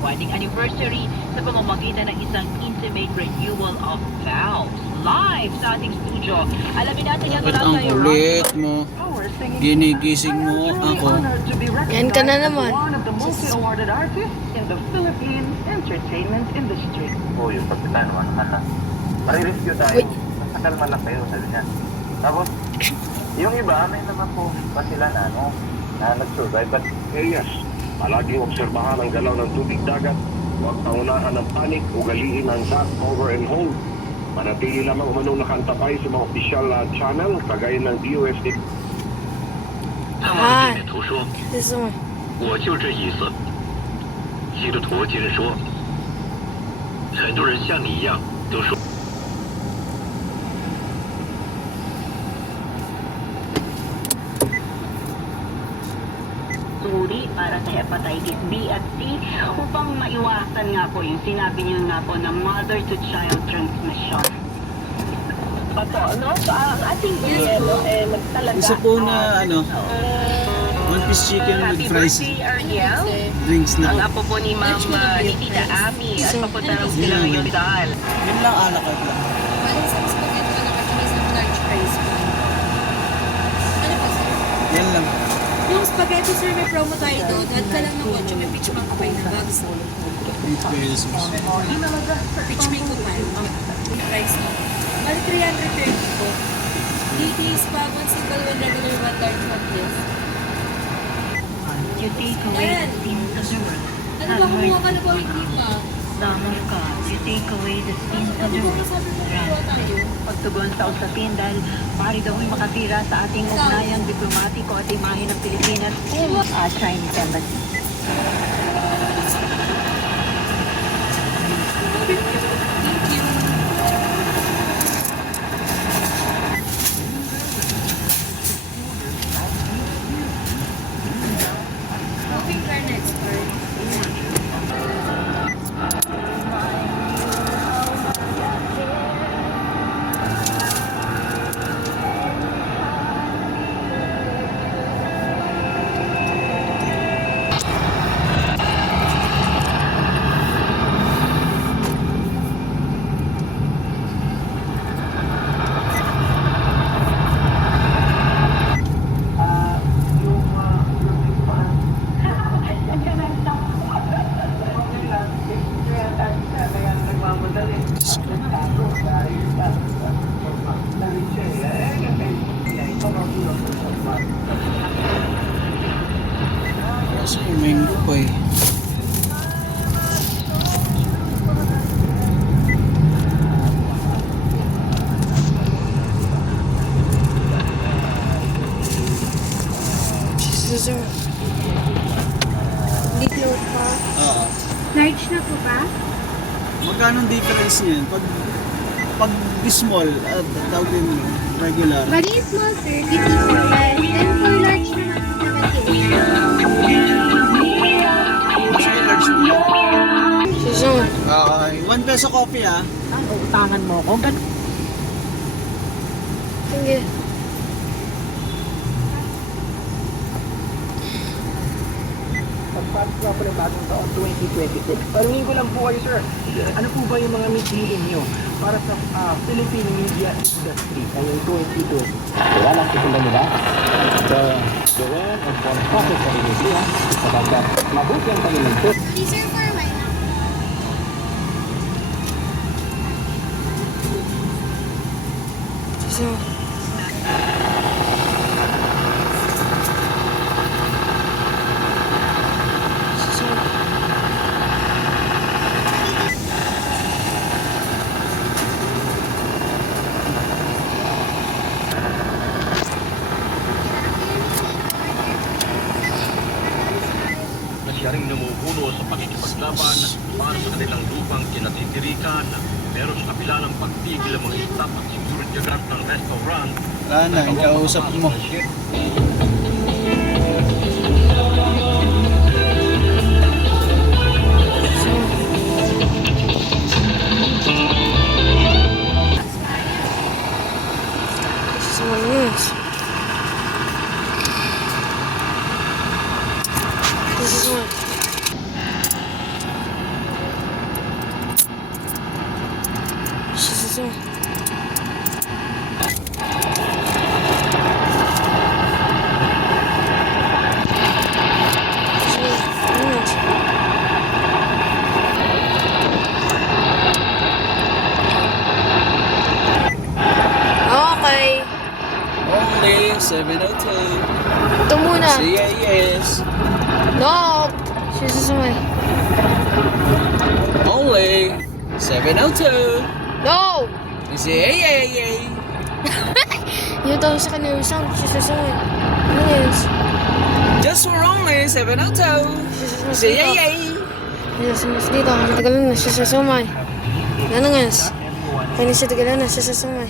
wedding anniversary sa pamamagitan ng isang intimate renewal of vows. Live sa ating studio. Alamin natin yung Bakit ang kulit mo? Ginigising mo ako. Yan ka na naman. One of the most awarded artists in the Philippine entertainment industry. Oo, yung kapitan, ano man lang. Marirescue tayo. Wait. Masakal man lang kayo, sabi niya. Tapos, yung iba, may naman po pa sila na, na nag-survive. But, Areas, palaging obserbahan ang galaw ng tubig dagat. Huwag pangunahan ng panik, ugaliin ang SAT, cover and hold. Manatili lamang umanong nakantapay sa mga official channel, kagaya ng DOST. 探望地面图说这是什么？我就这意思。基督徒接着说，很多人像你一样都说。 Suri para sa hepatitis B at C upang maiwasan nga po yung sinabi niyo nga po na mother-to-child transmission. Opo, no? So, ang ating biyelo, magtalaga. Isa po na one piece chicken with fries. Happy birthday, Ariel. Drinks Ang na. apo po ni Ma'am ni Tita Ami at papunta raw sila ngayon dahil. Yun lang alakad lang. Balik sa spaghetti ko nakatinis ng large fries po. Ano pa sir? Yan lang. Yung spaghetti sir, may promo tayo doon. Add ka lang ng 8, may pitch pang kapay na bags. 8 pesos. Pitch may kupay. Price no. Bali 330 po. DT's pa, 1 single, 1 regular, 1 large, 1 yes. You take away the sins of the world. Ano ba, kumuha ka na ba? Hindi pa. Lamb of God, you take away the sins of Ano the ba world. sabi mo kumuha tayo? Pagtugon sa usapin dahil pari daw ay makatira sa ating ugnayang diplomatiko at imahe ng Pilipinas kung Chinese Embassy. Thank you. Hoping for next part. Kasi mango pa eh. This is Dito pa. Oo. Large na po ba? Magkano ang difference niyan? Pag small, tawag din regular. Bali small sir, 50 pesos. Then for large naman, 70. Kasi large mo. Susunod. Okay. 1 peso coffee ah. Ang utangan mo ko. Sige. Pagpasok na po ng bagong taon 2026. Tanungin ko lang po kayo, sir. Ano po ba yung mga mithiin nyo para sa Philippine media industry ngayong 2020? wala lang susundan nila. The realm of for-profit sa industriya, sapagkat mabuti ang pag-iligpit. Sir, for mine. Susunod. Susunod. na siya ring namumuno sa pakikipaglaban para sa kanilang lupang kinatitirikan. Pero sa kabila ng pagpigil ng mga staff at security guard ng restaurant, Wala na, yung kausap mo. Susunod. Susunod. susumay. Okay. Only 702. Ito muna. CAS. No. Susumay. Only 702. No. CAA. Yun daw sa kanila isang susumay. Ano yun? Just for only 702. CAA. Sumas dito. Matagalan na susumay. Ano nga? Kaya siya tagalan na susumay.